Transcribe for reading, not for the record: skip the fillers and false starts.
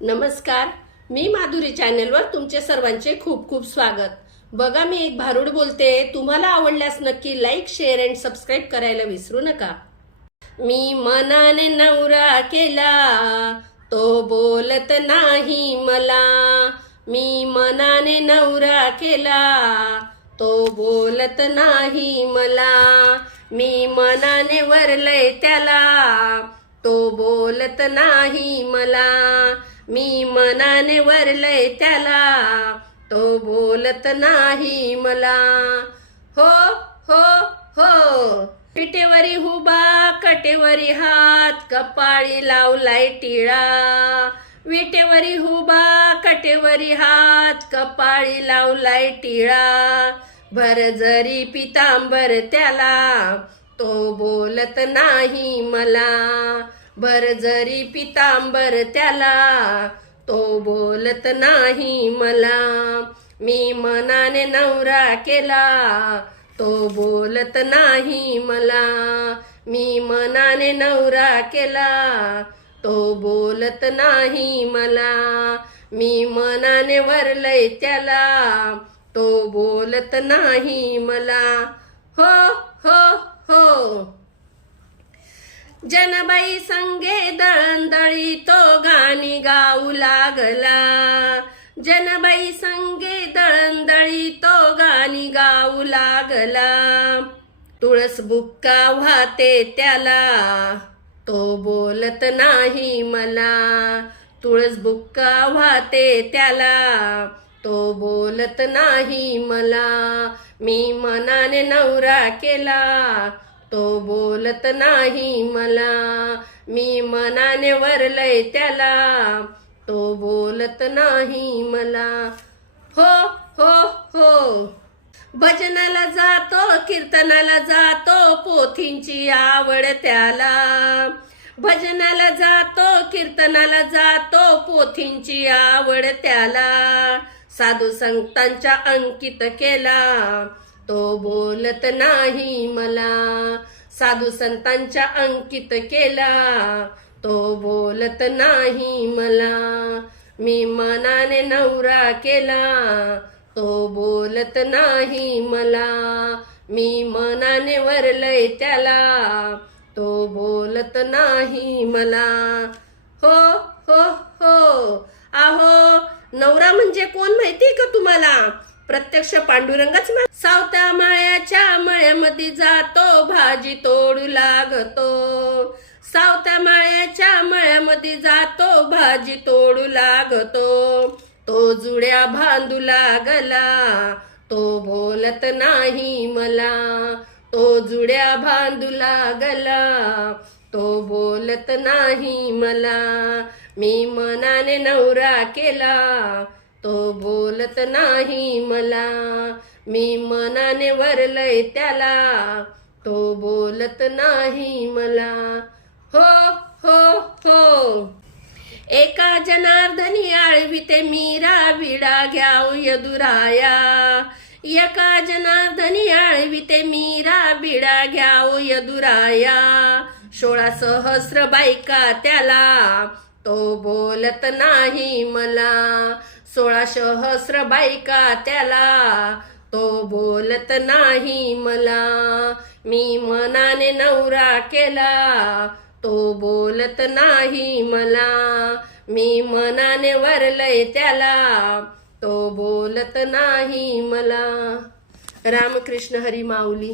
नमस्कार, मी माधुरी चॅनलवर तुमचे सर्वांचे खूप खूप स्वागत. बघा, मी एक भारुड बोलते. तुम्हाला आवडल्यास नक्की लाईक, शेअर अँड सबस्क्राईब करायला विसरू नका. मी मनाने नवरा केला, तो बोलत नाही मला. मी मनाने नवरा केला, तो बोलत नाही मला. मी मनाने वरलय त्याला, तो बोलत नाही मला. मी मनाने वरलय त्याला, तो बोलत नाही मला. हो हो हो, पिठेवरी हुबा, कटेवरी हात, कपाळी लावलाय टिळा. विटेवरी हुबा, कटेवरी हात, कपाळी लावलाय टिळा. भर जरी पितांबर त्याला, तो बोलत नाही मला. भर जरी पितांबर त्याला, तो बोलत नाही मला. मी मनाने नवरा केला, तो बोलत नाही मला. मी मनाने नवरा केला, तो बोलत नाही मला. मी मनाने वरलय त्याला, तो बोलत नाही मला. हो हो हो, जनबाई संगे दळंदळी, तो गाणी गाऊ लागला. जनबाई संगे दळंदळी, तो गाणी गाऊ लागला. तुळस बुक्का वाहते त्याला, तो बोलत नाही मला. तुळस बुक्का वाहते त्याला, तो बोलत नाही मला. मी मनाने नवरा केला, तो बोलत नाही मला. मी मनाने वरलय त्याला, तो बोलत नाही मला. हो हो हो, भजनाला जातो, कीर्तनाला जातो, पोथींची आवड त्याला. भजनाला जातो, कीर्तनाला जातो, पोथींची आवड त्याला. साधू संतांच्या अंकित केला, तो बोलत नाही मला. साधू संतांच्या अंकित केला, तो बोलत नाही मला. मी मनाने नवरा केला, तो बोलत नाही मला. मी मनाने वरलय त्याला, तो बोलत नाही मला. हो हो हो, आहो, नवरा म्हणजे कोण माहिती का तुम्हाला? प्रत्यक्ष पांडुरंगच. सावत्या माळ्याच्या मळ्यामध्ये जातो, भाजी तोडू लागतो. सावत्या माळ्याच्या मळ्यामध्ये जातो, भाजी तोडू लागतो. तो जुड्या बांधू लागला, तो बोलत नाही मला. तो जुड्या बांधू लागला, तो बोलत नाही मला. मी मनाने नवरा केला, तो बोलत नाही मला. मी मनाने वरलय त्याला, तो बोलत नाही मला. हो हो हो, एका जनार्दनी आळविते मीरा, विडा घ्याव यदुराया. एका जनार्दनी आळविते मीरा, विडा घ्याव यदुराया. 16 सहस्र बायका त्याला, तो बोलत नाही मला. 16 सहस्र बायका त्याला, तो बोलत नाही मला. मी मनाने नवरा केला, तो बोलत नाही मला. मी मनाने वरलय त्याला, तो बोलत नाही मला. रामकृष्ण हरी माऊली.